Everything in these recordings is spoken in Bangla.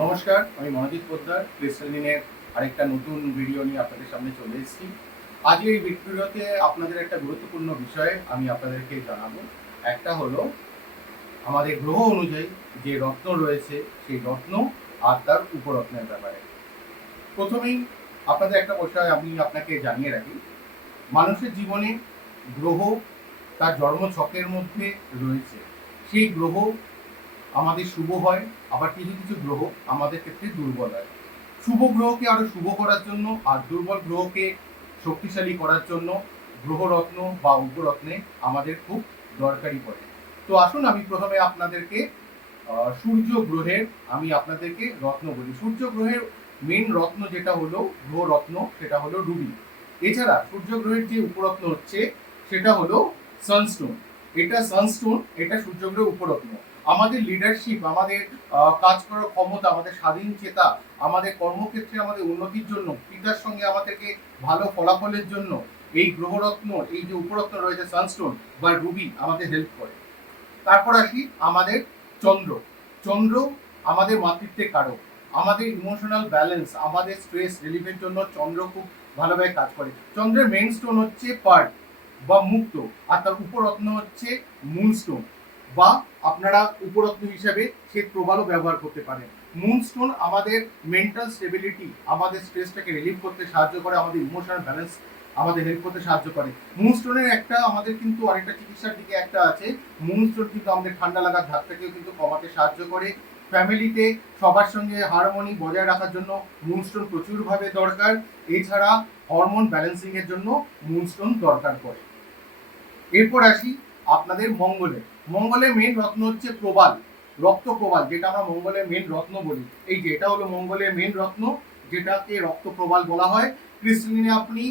নমস্কার, আমি মনোজিৎ পোদ্দার, ক্রিস্টালিনের আরেকটা নতুন ভিডিও নিয়ে আপনাদের সামনে চলে এসেছি। আজকে এই ভিডিওতে আপনাদের একটা গুরুত্বপূর্ণ বিষয় আমি আপনাদেরকে জানাব। একটা হলো, আমাদের গ্রহ অনুযায়ী যে রত্ন রয়েছে, সেই রত্ন আর তার উপরত্নের ব্যাপারে। প্রথমেই আপনাদের একটা বিষয় আমি আপনাকে জানিয়ে রাখি। মানুষের জীবনে গ্রহ তার জন্মছকের মধ্যে রয়েছে। সেই গ্রহ আমাদের শুভ হয়, আবার কিছু কিছু গ্রহ আমাদের ক্ষেত্রে দুর্বল হয়। শুভ গ্রহকে আরও শুভ করার জন্য আর দুর্বল গ্রহকে শক্তিশালী করার জন্য গ্রহরত্ন বা উপরত্নে আমাদের খুব দরকারি পড়ে। তো আসুন আমি প্রথমে আপনাদেরকে সূর্য গ্রহের, আমি আপনাদেরকে রত্ন বলি। সূর্য গ্রহের মেন রত্ন যেটা হলো গ্রহ রত্ন সেটা হলো রুবি। এছাড়া সূর্য গ্রহের যে উপরত্ন হচ্ছে, সেটা হলো সানস্টোন এটা সানস্টোন এটা সূর্য গ্রহের উপরত্ন আমাদের লিডারশিপ আমাদের কাজ করার ক্ষমতা, আমাদের স্বাধীন চেতা, আমাদের কর্মক্ষেত্রে আমাদের উন্নতির জন্য, পিতার সঙ্গে আমাদেরকে ভালো ফলাফলের জন্য এই গ্রহরত্ন, এই যে উপরত্ন রয়েছে সানস্টোন বা রুবি আমাদের হেল্প করে। তারপর আসি আমাদের চন্দ্র। চন্দ্র আমাদের মাতৃত্বের কারক। আমাদের ইমোশনাল ব্যালেন্স আমাদের স্ট্রেস রিলিফের জন্য চন্দ্র খুব ভালোভাবে কাজ করে। চন্দ্রের মেইন স্টোন হচ্ছে পার্ট। বা মুক্ত, আর তার উপরত্ন হচ্ছে মুনস্টোন বা আপনারা উপরত্ন হিসাবে শ্বেত প্রবালও ব্যবহার করতে পারেন। মুনস্টোন আমাদের মেন্টাল স্টেবিলিটি আমাদের স্ট্রেসটাকে রিলিভ করতে সাহায্য করে, আমাদের ইমোশনাল ব্যালেন্স আমাদের হেল্প করতে সাহায্য করে। মুনস্টোনের একটা আমাদের কিন্তু অনেকটা চিকিৎসার দিকে একটা আছে। মুনস্টোন কিন্তু আমাদের ঠান্ডা লাগার ধাপটাকেও কিন্তু কমাতে সাহায্য করে। ফ্যামিলিতে সবার সঙ্গে হারমোনি বজায় রাখার জন্য মুনস্টোন প্রচুরভাবে দরকার। এছাড়া হরমোন ব্যালেন্সিংয়ের জন্য মুনস্টোন দরকার পড়ে। এরপর আসি আপনাদের মঙ্গলে। মঙ্গলের মেন রত্ন হচ্ছে প্রবাল, রক্ত প্রবাল, যেটা আমরা মঙ্গলের মেন রত্ন বলি। এই যে, এটা হলো মঙ্গলের মেন রত্ন, যেটাকে রক্ত প্রবাল বলা হয়। ক্রিস্টালিনে আপনি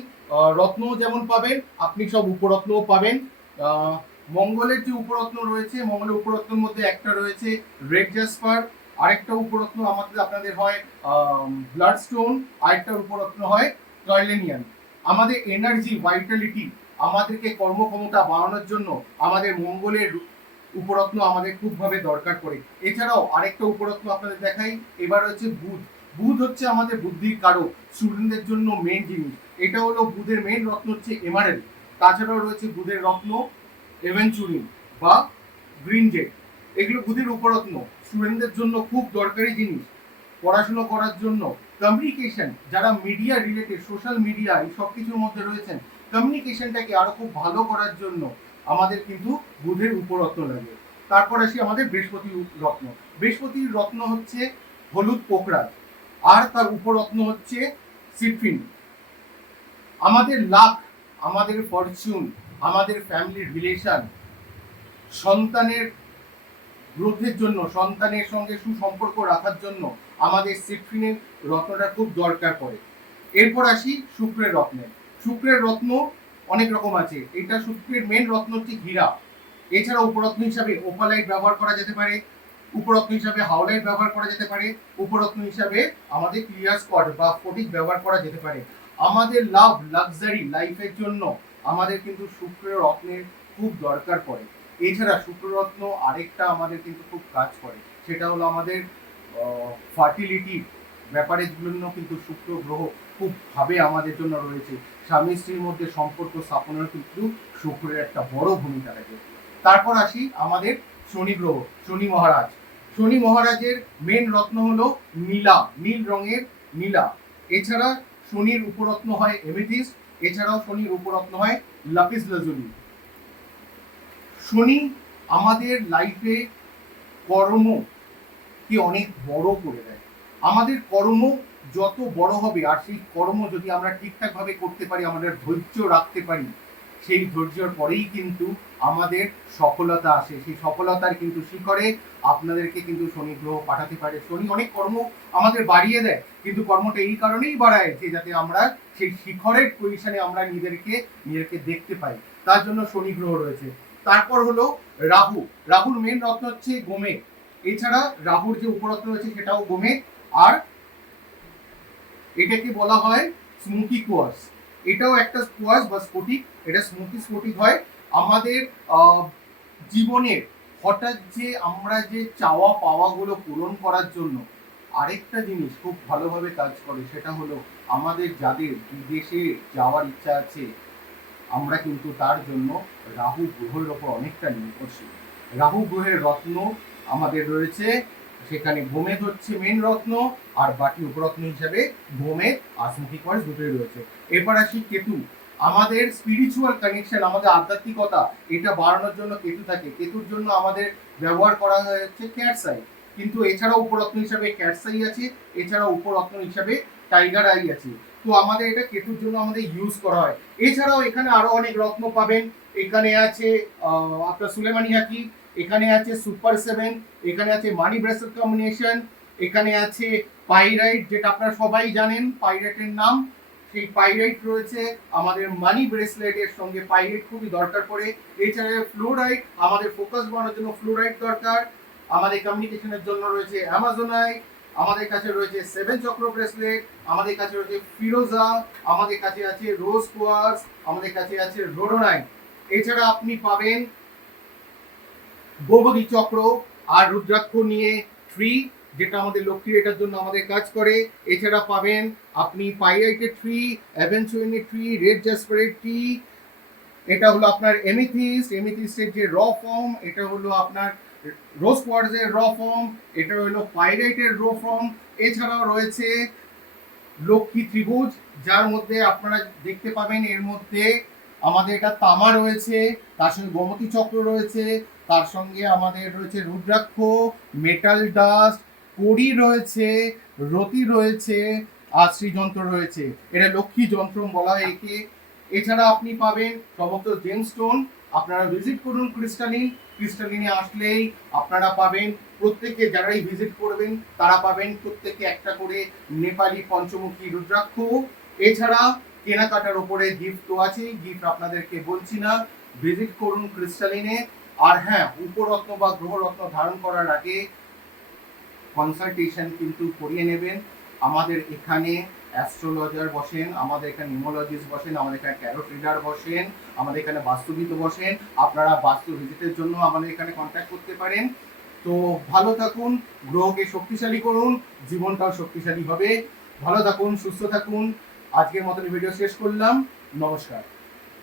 রত্ন যেমন পাবেন, আপনি সব উপরত্নও পাবেন। মঙ্গলের যে উপরত্ন রয়েছে, মঙ্গলের উপরত্নের মধ্যে একটা রয়েছে রেড জাসপার আরেকটা উপরত্ন আমাদের, আপনাদের হয় ব্লাড স্টোন আরেকটা উপরত্ন হয় টয়লেনিয়ান আমাদের এনার্জি ভাইটালিটি আমাদেরকে কর্মক্ষমতা বাড়ানোর জন্য আমাদের মঙ্গলের উপরত্ন আমাদের খুবভাবে দরকার পড়ে এছাড়াও আরেকটা উপরত্ন আপনাদের দেখাই, এবার হচ্ছে বুধ। বুধ হচ্ছে আমাদের বুদ্ধির কারক স্টুডেন্টদের জন্য মেন জিনিস। এটা হলো বুধের মেন রত্ন হচ্ছে এমারেল তাছাড়াও রয়েছে বুধের রত্ন এভেঞ্চুরিন বা গ্রিন জেট এগুলো বুধের উপরত্ন। স্টুডেন্টদের জন্য খুব দরকারি জিনিস। পড়াশুনো করার জন্য কমিউনিকেশন যারা মিডিয়া রিলেটেড সোশ্যাল মিডিয়া এই সব কিছুর মধ্যে রয়েছেন কমিউনিকেশনটাকে আরও খুব ভালো করার জন্য আমাদের কিন্তু বুধের উপরত্ন লাগে। তারপর আসি আমাদের বৃহস্পতি রত্ন। বৃহস্পতির রত্ন হচ্ছে হলুদ পোকরাজ আর তার উপরত্ন হচ্ছে সিটফিন আমাদের লাক আমাদের ফরচুন আমাদের ফ্যামিলির রিলেশন সন্তানের গ্রোথের জন্য, সন্তানের সঙ্গে সুসম্পর্ক রাখার জন্য আমাদের সিটফিনের রত্নটা খুব দরকার পড়ে। এরপর আসি শুক্রের রত্নে। শুক্রের রত্ন অনেক রকম আছে। এটা শুক্রের মেন রত্ন হচ্ছে হীরা। এছাড়া উপরত্ন হিসাবে ওপালাইট ব্যবহার করা যেতে পারে, উপরত্ন হিসাবে হাওলাইট ব্যবহার করা যেতে পারে, উপরত্ন হিসাবে আমাদের ক্লিয়ার স্পট বা ফটিক ব্যবহার করা যেতে পারে। আমাদের লাভ, লাক্সারি, লাইফের জন্য আমাদের কিন্তু শুক্রের রত্নের খুব দরকার পড়ে। এছাড়া শুক্ররত্ন আরেকটা আমাদের কিন্তু খুব কাজ করে, সেটা হলো আমাদের ফার্টিলিটি ব্যাপারের জন্য কিন্তু শুক্র গ্রহ খুব ভাবে আমাদের জন্য রয়েছে। স্বামী স্ত্রীর মধ্যে সম্পর্ক স্থাপনের কিন্তু শুক্রের একটা বড় ভূমিকা থাকে। তারপর আসি আমাদের শনি গ্রহ, শনি মহারাজ। শনি মহারাজের মেন রত্ন হলো নীলা, নীল রঙের নীলা। এছাড়া শনির উপরত্ন হয় এমিথিস এছাড়াও শনির উপরত্ন হয় লাপিস লাজুলি শনি, আমাদের লাইফে কর্ম কে অনেক বড় করে দেয়। আমাদের কর্ম যত বড় হবে, আর সেই কর্ম যদি আমরা ঠিকঠাক ভাবে করতে পারি আমাদের ধৈর্য রাখতে পারি, সেই ধৈর্যর পরেই কিন্তু আমাদের সফলতা আসে। সেই সফলতার কিন্তু শিখরে আপনাদেরকে কিন্তু শনি গ্রহ পাঠাতে পারে। শনি অনেক কর্ম আমাদের বাড়িয়ে দেয়, কিন্তু কর্মটা এই কারণেই বাড়ায় যে যাতে আমরা সেই শিখরের পজিশনে আমরা নিজেদেরকে নিজেদেরকে দেখতে পাই। তার জন্য শনি গ্রহ রয়েছে। তারপর হলো রাহু। রাহুর মেন রত্ন হচ্ছে গোমে। এছাড়া রাহুর যে উপরত্ন রয়েছে সেটাও গোমে। আর এটাকে বলা হয় স্মুকি কোয়াস এটাও একটা স্কোয়াশ বা স্ফটিক। এটা স্মুকি স্ফটিক হয়। আমাদের জীবনের হঠাৎ যে আমরা যে চাওয়া পাওয়াগুলো পূরণ করার জন্য আরেকটা জিনিস খুব ভালোভাবে কাজ করে, সেটা হলো আমাদের যাদের বিদেশে যাওয়ার ইচ্ছা আছে আমরা কিন্তু তার জন্য রাহু গ্রহের ওপর অনেকটা নির্ভরশীল। রাহু গ্রহের রত্ন আমাদের রয়েছে, সেখানে গোমেদ হচ্ছে মেন রত্ন আর বাকি উপরত্ন হিসাবে গোমেদ আসমুখী কোয়ার্স দুটোই রয়েছে। এরপর আসি কেতু। আমাদের স্পিরিচুয়াল কানেকশন আমাদের আধ্যাত্মিকতা, এটা বাড়ানোর জন্য কেতু থাকে। কেতুর জন্য আমাদের ব্যবহার করা হচ্ছে ক্যাটসাই কিন্তু এছাড়াও উপরত্ন হিসাবে ক্যাটসাই আছে, এছাড়াও উপরত্ন হিসাবে টাইগার আই আছে। তো আমাদের এটা কেতুর জন্য আমাদের ইউজ করা হয়। এছাড়াও এখানে আরও অনেক রত্ন পাবেন। এখানে আছে আপনার সুলেমানি হাকি, এখানে আছে সুপার সেভেন এখানে আছে মানি ব্রেসলেট কম্বিনেশন এখানে আছে পাইরাইট যেটা আপনারা সবাই জানেন পাইরাইটের নাম। সেই পাইরাইট রয়েছে আমাদের মানি ব্রেসলেটের সঙ্গে। পাইরাইট খুবই দরকার পড়ে। এছাড়া ফ্লোরাইট আমাদের ফোকাস বাড়ানোর জন্য ফ্লোরাইট দরকার। আমাদের কমিউনিকেশনের জন্য রয়েছে অ্যামাজোনাইট আমাদের কাছে রয়েছে সেভেন চক্র ব্রেসলেট, আমাদের কাছে রয়েছে ফিরোজা, আমাদের কাছে আছে রোজ কোয়ার্স, আমাদের কাছে আছে রোডোনাইট। এছাড়া আপনি পাবেন গোমতী চক্র আর রুদ্রাক্ষ নিয়ে ট্রি যেটা আমাদের লক্ষ্মী এটার জন্য আমাদের কাজ করে। এছাড়া পাবেন আপনি পাইরাইটের ট্রি অ্যাভেঞ্চুইনের ট্রি রেড জাসপারের ট্রি এটা হলো আপনার এমিথিস এমিথিসের যে র ফর্ম এটা হলো আপনার রোজ কোয়ার্টজের র ফর্ম এটা হলো পাইরাইটের র ফর্ম এছাড়াও রয়েছে লক্ষ্মী ত্রিভুজ, যার মধ্যে আপনারা দেখতে পাবেন এর মধ্যে আমাদের এটা তামা রয়েছে, তার সঙ্গে গোমতী চক্র রয়েছে, তার সঙ্গে আমাদের রয়েছে রুদ্রাক্ষ মেটাল ডাস্ট কড়ি রয়েছে, রতি রয়েছে আর শ্রীযন্ত্র রয়েছে। এটা লক্ষ্মী যন্ত্র বলা হয় একে। এছাড়া আপনি পাবেন সমস্ত জেমস্টোন আপনারা ভিজিট করুন ক্রিস্টালিন ক্রিস্টালিনে আসলেই আপনারা পাবেন, প্রত্যেকে যারাই ভিজিট করবেন, তারা পাবেন প্রত্যেকে একটা করে নেপালি পঞ্চমুখী রুদ্রাক্ষ। এছাড়া কেনাকাটার ওপরে গিফট তো আছেই গিফট আপনাদেরকে বলছি না ভিজিট করুন ক্রিস্টালিনে আর হ্যাঁ উপরত্ন বা গ্রহরত্ন ধারণ করার আগে কনসালটেশন কিন্তু করিয়ে নেবেন আমাদের এখানে। অ্যাস্ট্রোলজার বসেন, আমাদের এখানে নিউমোলজিস্ট বসেন, আমাদের এখানে ট্যারো রিডার বসেন, আমাদের এখানে বাস্তুবিদ বসেন। আপনারা বাস্তু ভিজিটের জন্য আমাদের এখানে কন্ট্যাক্ট করতে পারেন। তো ভালো থাকুন, গ্রহকে শক্তিশালী করুন, জীবনটাও শক্তিশালী হবে। ভালো থাকুন, সুস্থ থাকুন। আজকের মতন ভিডিও শেষ করলাম। নমস্কার।